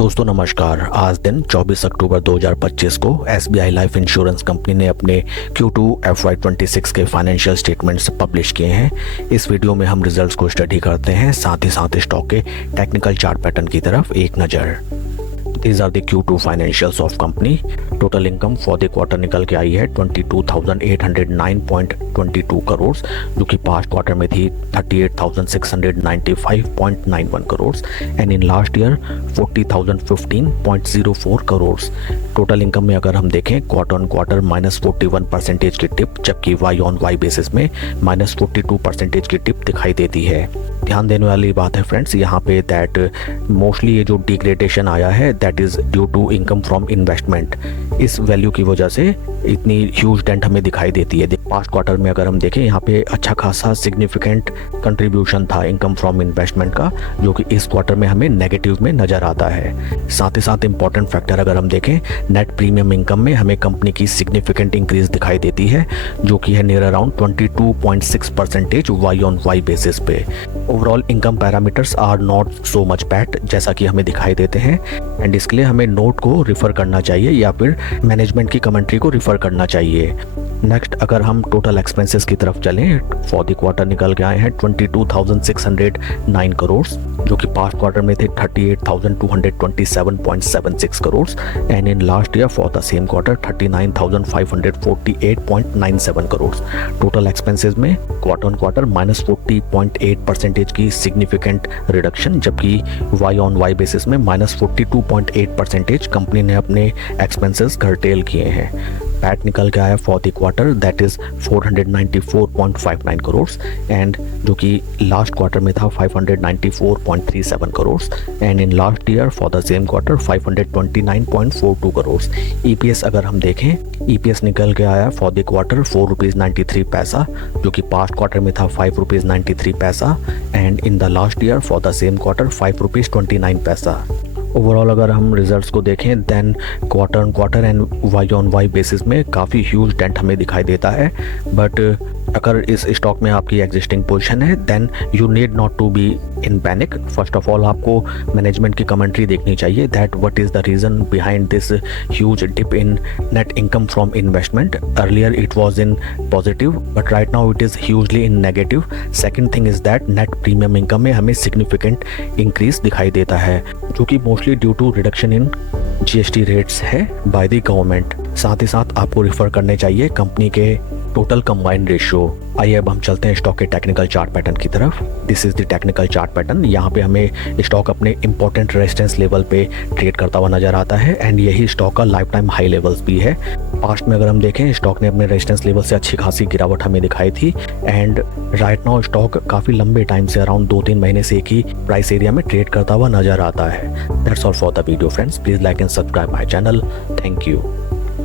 दोस्तों नमस्कार। आज दिन 24 अक्टूबर 2025 को एसबीआई लाइफ इंश्योरेंस कंपनी ने अपने Q2 FY26 के फाइनेंशियल स्टेटमेंट्स पब्लिश किए हैं। इस वीडियो में हम रिजल्ट्स को स्टडी करते हैं, साथ ही साथ स्टॉक के टेक्निकल चार्ट पैटर्न की तरफ एक नज़र। These are the Q2 financials of company. Total income for the quarter निकल के आई है 22,809.22 करोड़, जो कि पास्ट क्वार्टर में थी 38,695.91 crore and in last year 40,015.04 crore. Total income में अगर हम देखें क्वार्टर ऑन क्वार्टर -41% की टिप, जबकि वाई ऑन वाई बेसिस में -42% की टिप दिखाई देती है। ध्यान देने वाली बात है फ्रेंड्स यहाँ पे दैट मोस्टली ये जो डिग्रेडेशन आया है that is due to income from investment. इस वैल्यू की वजह से इतनी ह्यूज डेंट हमें दिखाई देती है। पास्ट क्वार्टर में अगर हम देखें यहाँ पे अच्छा खासा सिग्निफिकेंट कंट्रीब्यूशन था इनकम फ्रॉम इन्वेस्टमेंट का, जो कि इस क्वार्टर में हमें नेगेटिव में नजर आता है। साथ ही साथ इंपॉर्टेंट फैक्टर अगर हम देखें नेट प्रीमियम इनकम में हमें कंपनी की सिग्निफिकेंट इंक्रीज दिखाई देती है, जो कि है near around 22.6% Y on Y basis पे। Overall income parameters are not so much bad जैसा कि हमें दिखाई देते हैं, एंड इसके लिए हमें नोट को रिफर करना चाहिए या फिर मैनेजमेंट की कमेंट्री को रिफर करना चाहिए। नेक्स्ट अगर हम टोटल एक्सपेंसेस की तरफ चलें, फॉर द क्वार्टर निकल के आए हैं 22,609 करोड़, जो कि पास्ट क्वार्टर में थे 38,227.76 crore and in last year for the same quarter 39,548.97 crore. Total expenses में क्वार्टर ऑन क्वार्टर -40.8% की सिग्निफिकेंट रिडक्शन, जबकि वाई ऑन वाई बेसिस में -42.8% कंपनी ने अपने एक्सपेंसेस curtail किए हैं। पैट निकल के आया for the quarter that is 494.59 crore and जो कि लास्ट क्वार्टर में था 594.37 crore and in last year for the same quarter 529.42 crore. EPS अगर हम देखें, ईपीएस निकल के आया फॉर द क्वार्टर 4 रुपीज़ 93 पैसा, जो कि पास्ट क्वार्टर में था 5 rupees 93 paisa and in the last year for the same quarter 5 rupees 29 paisa. Overall अगर हम रिजल्ट्स को देखें then quarter on quarter and Y on Y basis में काफ़ी ह्यूज डेंट हमें दिखाई देता है, बट अगर इस स्टॉक में आपकी एग्जिस्टिंग पोजीशन है then you need not to be in panic. First of all आपको मैनेजमेंट की कमेंट्री देखनी चाहिए that what is the reason behind this huge dip in net income from investment. Earlier it was in positive but right now it is hugely in negative. Second thing is that net premium income में हमें significant increase दिखाई देता है, जो कि mostly due to reduction in GST rates है by the government. साथ ही साथ आपको रिफर करने चाहिए कंपनी के टोटल कंबाइंड रेशियो। आइए अब हम चलते हैं स्टॉक के टेक्निकल चार्ट पैटर्न की तरफ। This is the technical chart pattern. यहाँ पे हमें स्टॉक अपने इंपॉर्टेंट रेजिस्टेंस लेवल पे ट्रेड करता हुआ नजर आता है एंड यही स्टॉक का लाइफ टाइम हाई लेवल्स भी है। पास्ट में अगर हम देखें स्टॉक ने अपने रेजिस्टेंस लेवल से अच्छी खासी गिरावट हमें दिखाई थी एंड राइट नाउ स्टॉक काफ़ी लंबे टाइम से अराउंड 2-3 महीने से एक ही प्राइस एरिया में ट्रेड करता हुआ नजर आता है। That's all for the video friends. Please like and subscribe my channel. Thank you.